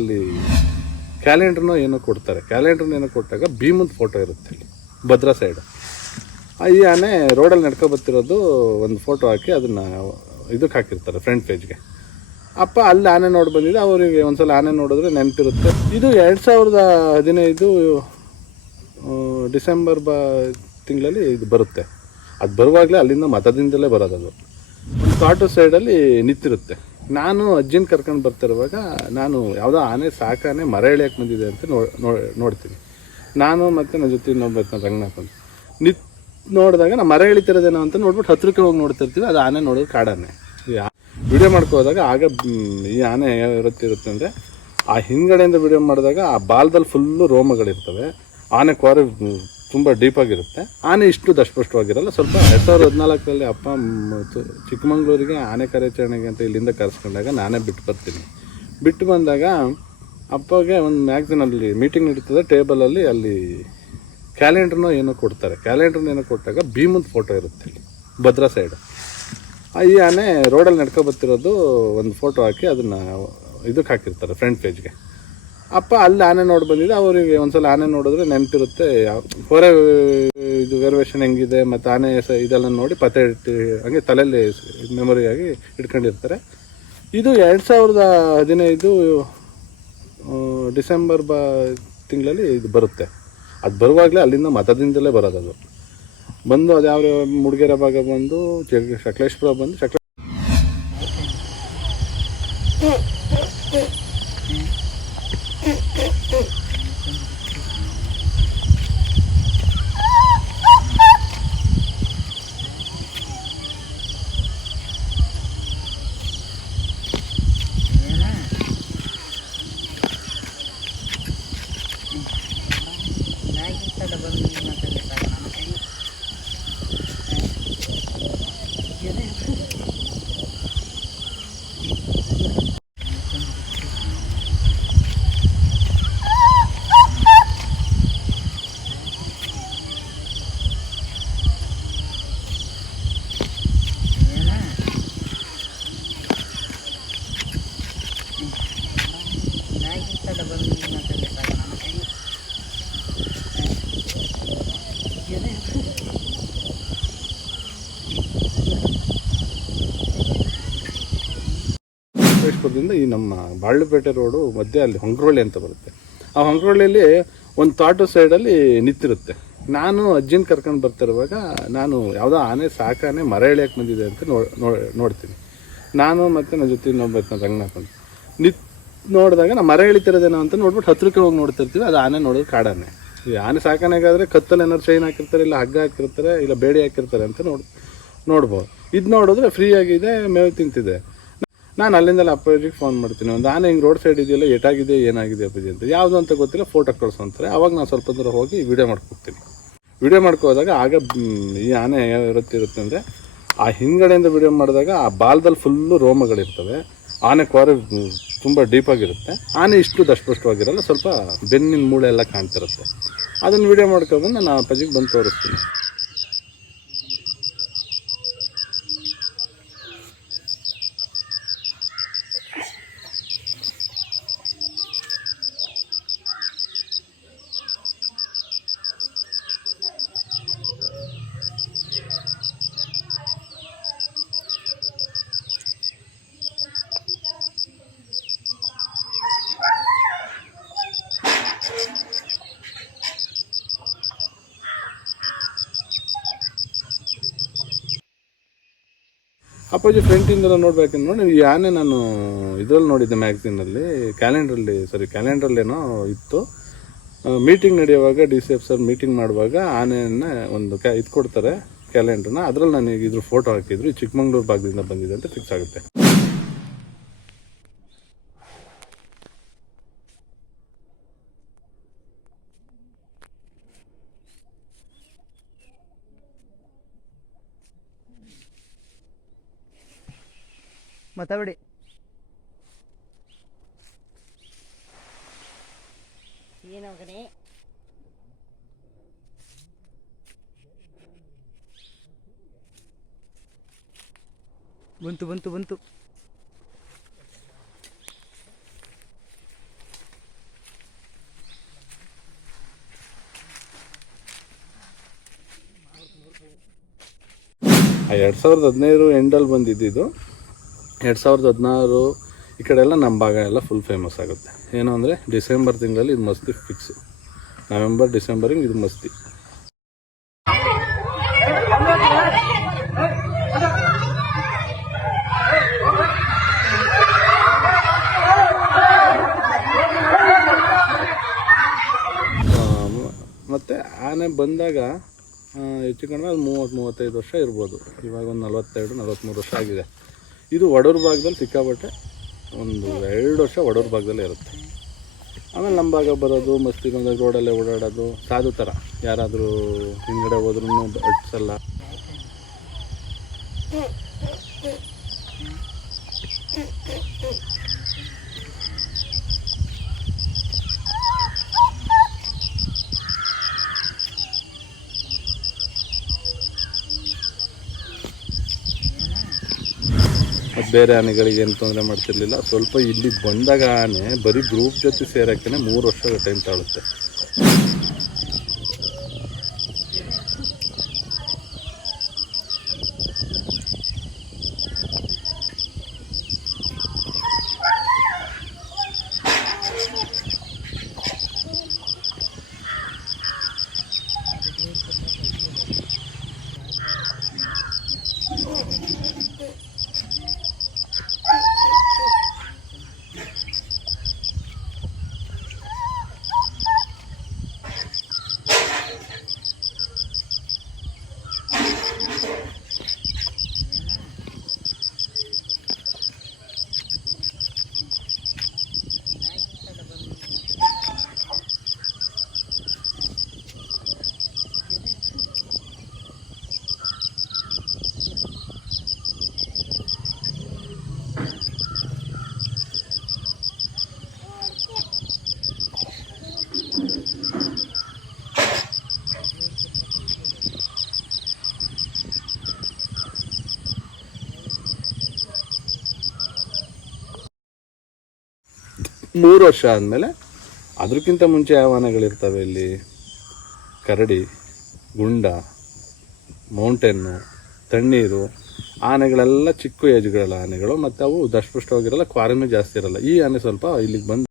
ಅಲ್ಲಿ ಕ್ಯಾಲೆಂಡ್ರನ್ನೋ ಏನೋ ಕೊಡ್ತಾರೆ. ಕ್ಯಾಲೆಂಡ್ರನ್ನ ಏನೋ ಕೊಟ್ಟಾಗ ಭೀಮದ ಫೋಟೋ ಇರುತ್ತೆ ಇಲ್ಲಿ ಭದ್ರಾ ಸೈಡು. ಈ ಆನೆ ರೋಡಲ್ಲಿ ನಡ್ಕೊಬತ್ತಿರೋದು ಒಂದು ಫೋಟೋ ಹಾಕಿ ಅದನ್ನು ಇದಕ್ಕೆ ಹಾಕಿರ್ತಾರೆ ಫ್ರಂಟ್ ಪೇಜ್ಗೆ. ಅಪ್ಪ ಅಲ್ಲಿ ಆನೆ ನೋಡಿ ಬಂದಿದೆ, ಅವರಿಗೆ ಒಂದ್ಸಲ ಆನೆ ನೋಡಿದ್ರೆ ನೆನಪಿರುತ್ತೆ. ಇದು 2015 ಡಿಸೆಂಬರ್ ತಿಂಗಳಲ್ಲಿ ಇದು ಬರುತ್ತೆ. ಅದು ಬರುವಾಗಲೇ ಅಲ್ಲಿಂದ ಮತದಿಂದಲೇ ಬರೋದು. ಅದು ಒಂದು ಕಾಟು ಸೈಡಲ್ಲಿ ನಿಂತಿರುತ್ತೆ. ನಾನು ಅಜ್ಜಿನ ಕರ್ಕೊಂಡು ಬರ್ತಿರುವಾಗ ನಾನು ಯಾವುದೋ ಆನೆ ಸಾಕಾನೆ ಮರ ಎಳೆಯಕ್ಕೆ ಬಂದಿದೆ ಅಂತ ನೋಡ್ತೀನಿ. ನಾನು ಮತ್ತು ನನ್ನ ಜೊತೆ ಇನ್ನೊಬ್ಬ ರಂಗನಾಥ್ ಅಂತ ನೋಡಿದಾಗ ನಾವು ಮರ ಎಳಿತಿರೋದೇನೋ ಅಂತ ನೋಡ್ಬಿಟ್ಟು ಹತ್ರಕ್ಕೆ ಹೋಗಿ ನೋಡ್ತಿರ್ತೀವಿ. ಅದು ಆನೆ ನೋಡೋದು ಕಾಡಾನೆ. ವಿಡಿಯೋ ಮಾಡ್ಕೋದಾಗ ಆಗ ಈ ಆನೆ ಇರುತ್ತೆ ಅಂದರೆ ಆ ಹಿಂದ್ಗಡೆಯಿಂದ ವಿಡಿಯೋ ಮಾಡಿದಾಗ ಆ ಬಾಲದಲ್ಲಿ ಫುಲ್ಲು ರೋಮಗಳಿರ್ತವೆ. ಆನೆ ಕ್ವಾರೆ ತುಂಬ ಡೀಪಾಗಿರುತ್ತೆ. ಆನೆ ಇಷ್ಟು ದಷ್ಟಪುಷ್ಟವಾಗಿರಲ್ಲ. ಸ್ವಲ್ಪ 2014 ಅಪ್ಪ ಚಿಕ್ಕಮಂಗ್ಳೂರಿಗೆ ಆನೆ ಕಾರ್ಯಾಚರಣೆಗೆ ಅಂತ ಇಲ್ಲಿಂದ ಕರೆಸ್ಕೊಂಡಾಗ ನಾನೇ ಬಿಟ್ಟು ಬರ್ತೀನಿ. ಬಿಟ್ಟು ಬಂದಾಗ ಅಪ್ಪಗೆ ಒಂದು ಮ್ಯಾಗ್ಝಿನಲ್ಲಿ ಮೀಟಿಂಗ್ ನಡೀತದೆ. ಟೇಬಲಲ್ಲಿ ಅಲ್ಲಿ ಕ್ಯಾಲೆಂಡ್ರನ್ನೋ ಏನೋ ಕೊಡ್ತಾರೆ. ಕ್ಯಾಲೆಂಡ್ರನ್ನ ಏನೋ ಕೊಟ್ಟಾಗ ಭೀಮದ ಫೋಟೋ ಇರುತ್ತೆ ಇಲ್ಲಿ ಭದ್ರಾ ಸೈಡು. ಈ ಆನೆ ರೋಡಲ್ಲಿ ನಡ್ಕೊಬತ್ತಿರೋದು ಒಂದು ಫೋಟೋ ಹಾಕಿ ಅದನ್ನು ಇದಕ್ಕೆ ಹಾಕಿರ್ತಾರೆ ಫ್ರಂಟ್ ಪೇಜ್ಗೆ. ಅಪ್ಪ ಅಲ್ಲಿ ಆನೆ ನೋಡಿ ಬಂದಿದೆ, ಅವರಿಗೆ ಒಂದ್ಸಲ ಆನೆ ನೋಡಿದ್ರೆ ನೆನಪಿರುತ್ತೆ. ಹೊರೆ ಇದು ವೇರಿಯೇಷನ್ ಹೆಂಗಿದೆ ಮತ್ತು ಆನೆ ಇದೆಲ್ಲ ನೋಡಿ ಪತ್ತೆ ಇಟ್ಟು ಹಂಗೆ ತಲೆಯಲ್ಲಿ ಮೆಮೊರಿಯಾಗಿ ಇಟ್ಕೊಂಡಿರ್ತಾರೆ. ಇದು 2015 ಡಿಸೆಂಬರ್ ತಿಂಗಳಲ್ಲಿ ಇದು ಬರುತ್ತೆ. ಅದು ಬರುವಾಗಲೇ ಅಲ್ಲಿಂದ ಮತದಿಂದಲೇ ಬರೋದು. ಅದು ಬಂದು ಅದು ಯಾವ ಮುಡಿಗೆರೆ ಭಾಗ ಬಂದು ಸಕಲೇಶ್ಪುರ ಬಂದು ಸಕಲೇಶ್ಪುರದಿಂದ ಈ ನಮ್ಮ ಬಾಳ್ಳುಪೇಟೆ ರೋಡು ಮಧ್ಯೆ ಅಲ್ಲಿ ಹೊಂಗ್ರೊಳ್ಳಿ ಅಂತ ಬರುತ್ತೆ. ಆ ಹೊಂಗ್ರೊಳ್ಳಿಯಲ್ಲಿ ಒಂದು ತಾಟು ಸೈಡಲ್ಲಿ ನಿಂತಿರುತ್ತೆ. ನಾನು ಅಜ್ಜಿನ ಕರ್ಕೊಂಡು ಬರ್ತಿರುವಾಗ ನಾನು ಯಾವುದೋ ಆನೆ ಸಾಕಾನೆ ಮರ ಎಳೆಯಕ್ಕೆ ಬಂದಿದೆ ಅಂತ ನೋಡ್ತೀನಿ. ನಾನು ಮತ್ತು ನನ್ನ ಜೊತೆ ಇನ್ನೊಬ್ಬ ರಂಗನಾಥ್ ಅಂತ ನೋಡಿದಾಗ ನಾವು ಮರ ಎಳಿತಿರೋದೇನೋ ಅಂತ ನೋಡ್ಬಿಟ್ಟು ಹತ್ರಕ್ಕೆ ಹೋಗಿ ನೋಡ್ತಿರ್ತೀವಿ. ಅದು ಆನೆ ನೋಡೋದು ಕಾಡಾನೆ. ಈ ಆನೆ ಸಾಕಾನೆಗಾದರೆ ಕತ್ತಲ್ಲಿ ಏನಾದ್ರು ಚೈನ್ ಹಾಕಿರ್ತಾರೆ, ಇಲ್ಲ ಹಗ್ಗ ಹಾಕಿರ್ತಾರೆ, ಇಲ್ಲ ಬೇಡಿ ಹಾಕಿರ್ತಾರೆ ಅಂತ ನೋಡ್ಬೋದು. ಇದು ನೋಡಿದ್ರೆ ಫ್ರೀ ಆಗಿದೆ, ಮೇವು ತಿಂತಿದೆ. ನಾನು ಅಲ್ಲಿಂದಲೇ ಅಪ್ಪಾಜಿಗೆ ಫೋನ್ ಮಾಡ್ತೀನಿ, ಒಂದು ಆನೆ ಹಿಂಗೆ ರೋಡ್ ಸೈಡ್ ಇದೆಯಲ್ಲ, ಏಟಾಗಿದೆ ಏನಾಗಿದೆ ಅಪ್ಪಾಜಿ ಅಂತ. ಯಾವುದು ಅಂತ ಗೊತ್ತಿಲ್ಲ, ಫೋಟೋ ಕಳಿಸು ಅಂತಾರೆ. ಅವಾಗ ನಾನು ಸ್ವಲ್ಪ ದೂರ ಹೋಗಿ ವಿಡಿಯೋ ಮಾಡ್ಕೊಡ್ತೀನಿ. ವಿಡಿಯೋ ಮಾಡ್ಕೋದಾಗ ಆಗ ಈ ಆನೆ ಇರುತ್ತೆ ಅಂದರೆ ಆ ಹಿಂದ್ಗಡೆಯಿಂದ ವಿಡಿಯೋ ಮಾಡಿದಾಗ ಆ ಬಾಲದಲ್ಲಿ ಫುಲ್ಲು ರೋಮಗಳಿರ್ತವೆ. ಆನೆ ಕ್ವಾರೆ ತುಂಬ ಡೀಪಾಗಿರುತ್ತೆ. ಆನೆ ಇಷ್ಟು ದಷ್ಟಪುಷ್ಟವಾಗಿರಲ್ಲ. ಸ್ವಲ್ಪ ಬೆನ್ನಿನ ಮೂಳೆ ಎಲ್ಲ ಕಾಣ್ತಿರುತ್ತೆ. ಅದನ್ನು ವಿಡಿಯೋ ಮಾಡ್ಕೊಬಂದು ನಾನು ಅಪ್ಪಾಜಿಗೆ ಬಂದು ತೋರಿಸ್ತೀನಿ. ಅಪ್ಪಾಜಿ ಫ್ರಂಟಿಂದ ನೋಡ್ಬೇಕಂತ ನೋಡಿ ಈ ಆನೆ ನಾನು ಇದರಲ್ಲಿ ನೋಡಿದ್ದೆ ಮ್ಯಾಗ್ಝಿನಲ್ಲಿ, ಕ್ಯಾಲೆಂಡ್ರಲ್ಲೇನೋ ಇತ್ತು. ಮೀಟಿಂಗ್ ನಡೆಯುವಾಗ DCF ಸರ್ ಮೀಟಿಂಗ್ ಮಾಡುವಾಗ ಆನೆಯನ್ನು ಒಂದು ಇದು ಕೊಡ್ತಾರೆ ಕ್ಯಾಲೆಂಡ್ರನ್ನ. ಅದರಲ್ಲಿ ನನಗೆ ಇದ್ರ ಫೋಟೋ ಹಾಕಿದ್ರು. ಈ ಚಿಕ್ಕಮಂಗ್ಳೂರು ಭಾಗದಿಂದ ಬಂದಿದೆ ಅಂತ ಫಿಕ್ಸ್ ಆಗುತ್ತೆ. ಮಾತಾಡಿ ಏನೋಗ್ರೆ ಬಂತು ಬಂತು ಬಂತು ಆ 2015 ಎಂಡಲ್ಲಿ ಬಂದಿದ್ದು. 2016 ಈ ಕಡೆ ಎಲ್ಲ ನಮ್ಮ ಭಾಗ ಎಲ್ಲ ಫುಲ್ ಫೇಮಸ್ ಆಗುತ್ತೆ. ಏನು ಅಂದರೆ ಡಿಸೆಂಬರ್ ತಿಂಗಳಲ್ಲಿ ಇದು ಮಸ್ತಿ ಫಿಕ್ಸು. ನವೆಂಬರ್ ಡಿಸೆಂಬರಿಗೆ ಇದು ಮಸ್ತಿ. ಮತ್ತು ಆನೆ ಬಂದಾಗ ಹೆಚ್ಚು ಕಡಿಮೆ ಅದು 30-35 ವರ್ಷ ಇರ್ಬೋದು. ಇವಾಗ ಒಂದು 42-43 ವರ್ಷ ಆಗಿದೆ. ಇದು ವಡೂರು ಭಾಗದಲ್ಲಿ ಸಿಕ್ಕಾಪಟ್ಟೆ ಒಂದು 2 ವರ್ಷ ವಡೂರು ಭಾಗದಲ್ಲೇ ಇರುತ್ತೆ. ಆಮೇಲೆ ನಮ್ಮ ಭಾಗ ಬರೋದು ಮಸ್ತಿ ಬಂದಾಗ ರೋಡಲ್ಲೇ ಓಡಾಡೋದು ಸಾಧು ಥರ. ಯಾರಾದರೂ ಹಿಂದ್ಗಡೆ ಹೋದ್ರೂ ಅಡ್ಸಲ್ಲ. ಮತ್ತು ಬೇರೆ ಆನೆಗಳಿಗೆ ಏನು ತೊಂದರೆ ಮಾಡ್ತಿರ್ಲಿಲ್ಲ. ಸ್ವಲ್ಪ ಇಲ್ಲಿಗೆ ಬಂದಾಗ ಆನೆ ಬರೀ ಗ್ರೂಪ್ ಜೊತೆ ಸೇರೋಕ್ಕೆ 3 ವರ್ಷ ಟೈಮ್ ತಾಳುತ್ತೆ. ಮೂರು ವರ್ಷ ಆದಮೇಲೆ ಅದಕ್ಕಿಂತ ಮುಂಚೆ ಯಾವ ಆನೆಗಳಿರ್ತವೆ ಇಲ್ಲಿ? ಕರಡಿ, ಗುಂಡ, ಮೌಂಟೇನ್ನು, ತಣ್ಣೀರು ಆನೆಗಳೆಲ್ಲ ಚಿಕ್ಕ ಏಜ್ಗಳ ಆನೆಗಳು. ಮತ್ತು ಅವು ದಷ್ಟಪುಷ್ಟವಾಗಿರಲ್ಲ, ಕ್ವಾರನೂ ಜಾಸ್ತಿ ಇರಲ್ಲ. ಈ ಆನೆ ಸ್ವಲ್ಪ ಇಲ್ಲಿಗೆ ಬಂದು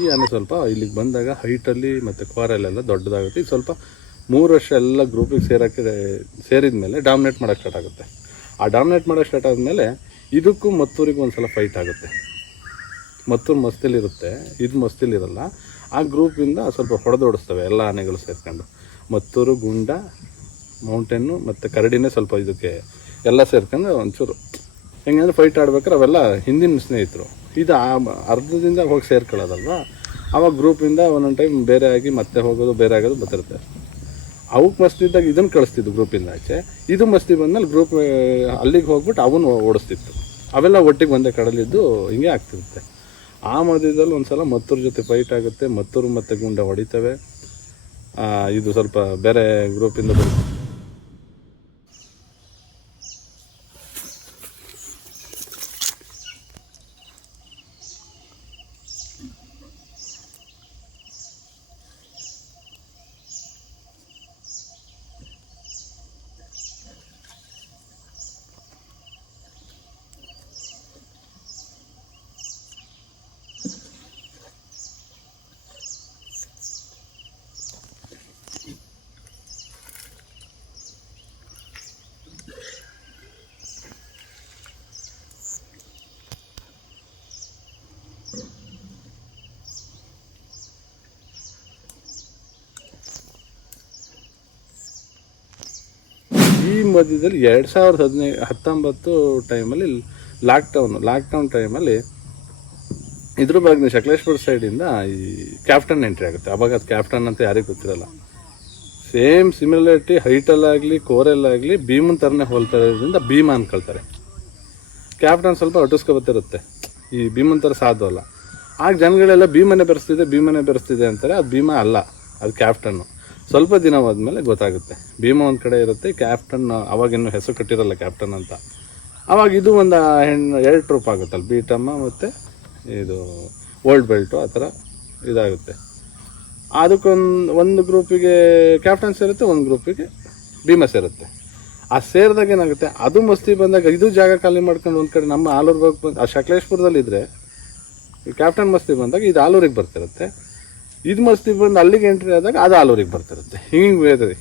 ಈ ಆನೆ ಸ್ವಲ್ಪ ಇಲ್ಲಿಗೆ ಬಂದಾಗ ಹೈಟಲ್ಲಿ ಮತ್ತು ಕ್ವಾರಲ್ಲೆಲ್ಲ ದೊಡ್ಡದಾಗುತ್ತೆ. ಇದು ಸ್ವಲ್ಪ 3 ವರ್ಷ ಎಲ್ಲ ಗ್ರೂಪಿಗೆ ಸೇರಿದ ಮೇಲೆ ಡಾಮಿನೇಟ್ ಮಾಡೋಕ್ಕೆ ಸ್ಟಾರ್ಟ್ ಆಗುತ್ತೆ. ಆ ಡಾಮಿನೇಟ್ ಮಾಡೋಕ್ಕೆ ಸ್ಟಾರ್ಟ್ ಆದಮೇಲೆ ಇದಕ್ಕೂ ಮತ್ತೂರಿಗೂ ಒಂದು ಸಲ ಫೈಟ್ ಆಗುತ್ತೆ. ಮತ್ತೂರು ಮಸ್ತಿಲಿರುತ್ತೆ, ಇದು ಮಸ್ತಿಲಿರಲ್ಲ. ಆ ಗ್ರೂಪಿಂದ ಸ್ವಲ್ಪ ಹೊಡೆದೋಡಿಸ್ತವೆ ಎಲ್ಲ ಆನೆಗಳು ಸೇರ್ಕೊಂಡು. ಮತ್ತೂರು, ಗುಂಡ, ಮೌಂಟೇನು ಮತ್ತು ಕರಡಿನೇ ಸ್ವಲ್ಪ ಇದಕ್ಕೆ ಎಲ್ಲ ಸೇರ್ಕೊಂಡು ಒಂಚೂರು ಹೆಂಗಂದ್ರೆ ಫೈಟ್ ಆಡ್ಬೇಕಾದ್ರೆ ಅವೆಲ್ಲ ಹಿಂದಿನ ಸ್ನೇಹಿತರು. ಇದು ಅರ್ಧದಿಂದ ಹೋಗಿ ಸೇರ್ಕೊಳ್ಳೋದಲ್ವ, ಆವಾಗ ಗ್ರೂಪಿಂದ ಒಂದೊಂದು ಟೈಮ್ ಬೇರೆ ಆಗಿ ಮತ್ತೆ ಹೋಗೋದು, ಬೇರೆ ಆಗೋದು ಬರ್ತಿರುತ್ತೆ. ಅವಕ್ಕೆ ಮಸ್ತಿ ಇದ್ದಾಗ ಇದನ್ನು ಕಳಿಸ್ತಿದ್ದು ಗ್ರೂಪಿಂದ ಆಚೆ. ಇದು ಮಸ್ತಿ ಬಂದಮೇಲೆ ಗ್ರೂಪ್ ಅಲ್ಲಿಗೆ ಹೋಗ್ಬಿಟ್ಟು ಅವನು ಓಡಿಸ್ತಿತ್ತು. ಅವೆಲ್ಲ ಒಟ್ಟಿಗೆ ಒಂದೇ ಕಡಲಿದ್ದು ಹಿಂಗೆ ಆಗ್ತಿರುತ್ತೆ. ಆ ಮಧ್ಯದಲ್ಲಿ ಒಂದು ಸಲ ಮತ್ತೂರ ಜೊತೆ ಫೈಟ್ ಆಗುತ್ತೆ. ಮತ್ತೂರು ಮತ್ತು ಗುಂಡ ಹೊಡಿತವೆ. ಇದು ಸ್ವಲ್ಪ ಬೇರೆ ಗ್ರೂಪಿಂದ ಬರುತ್ತೆ. ಈ ಮಧ್ಯದಲ್ಲಿ 2019 ಟೈಮಲ್ಲಿ ಲಾಕ್ಡೌನ್ ಟೈಮಲ್ಲಿ ಇದ್ರ ಬಗ್ಗೆ ಸಕಲೇಶ್ಪುರ ಸೈಡಿಂದ ಈ ಕ್ಯಾಪ್ಟನ್ ಎಂಟ್ರಿ ಆಗುತ್ತೆ. ಅವಾಗ ಅದು ಕ್ಯಾಪ್ಟನ್ ಅಂತ ಯಾರಿಗೂ ಗೊತ್ತಿರಲ್ಲ. ಸೇಮ್ ಸಿಮಿಲಾರಿಟಿ ಹೈಟಲ್ಲಾಗಲಿ ಕೋರಲ್ಲಾಗಲಿ ಭೀಮನ್ ಥರನೇ ಹೋಲ್ತಾ ಇರೋದ್ರಿಂದ ಭೀಮ ಅನ್ಕೊಳ್ತಾರೆ. ಕ್ಯಾಪ್ಟನ್ ಸ್ವಲ್ಪ ಅಟಿಸ್ಕೊಬತ್ತಿರುತ್ತೆ, ಈ ಭೀಮನ್ ಥರ ಸಾಧು ಅಲ್ಲ. ಆಗ ಜನಗಳೆಲ್ಲ ಭೀಮನೇ ಬೆರೆಸ್ತಿದೆ ಅಂತಾರೆ. ಅದು ಭೀಮ ಅಲ್ಲ, ಅದು ಕ್ಯಾಪ್ಟನ್ನು. ಸ್ವಲ್ಪ ದಿನ ಹೋದ್ಮೇಲೆ ಗೊತ್ತಾಗುತ್ತೆ ಭೀಮ ಒಂದು ಕಡೆ ಇರುತ್ತೆ, ಕ್ಯಾಪ್ಟನ್ ಅವಾಗಿನ್ನೂ ಹೆಸರು ಕಟ್ಟಿರಲ್ಲ ಕ್ಯಾಪ್ಟನ್ ಅಂತ. ಅವಾಗ ಇದು ಒಂದು ಎರಡು ಟ್ರೂಪ್ ಆಗುತ್ತಲ್ಲ, ಬೀಟಮ್ಮ ಮತ್ತು ಇದು ಓಲ್ಡ್ ಬೆಲ್ಟು, ಆ ಥರ ಇದಾಗುತ್ತೆ. ಒಂದು ಗ್ರೂಪಿಗೆ ಕ್ಯಾಪ್ಟನ್ ಸೇರುತ್ತೆ, ಒಂದು ಗ್ರೂಪಿಗೆ ಭೀಮ ಸೇರುತ್ತೆ. ಆ ಸೇರಿದಾಗ ಏನಾಗುತ್ತೆ, ಅದು ಮಸ್ತಿ ಬಂದಾಗ ಇದು ಜಾಗ ಖಾಲಿ ಮಾಡ್ಕೊಂಡು ಒಂದು ಕಡೆ ನಮ್ಮ ಆಲೂರಿಗೆ ಹೋಗಿ ಬಂದು, ಆ ಸಕಲೇಶ್ಪುರದಲ್ಲಿದ್ದರೆ ಕ್ಯಾಪ್ಟನ್ ಮಸ್ತಿ ಬಂದಾಗ ಇದು ಆಲೂರಿಗೆ ಬರ್ತಿರುತ್ತೆ, ಇದು ಮಸ್ತಿ ಬಂದು ಅಲ್ಲಿಗೆ ಎಂಟ್ರಿ ಆದಾಗ ಅದು ಆಲೂರಿಗೆ ಬರ್ತಿರುತ್ತೆ. ಹಿಂಗೆ ಬೇರೆ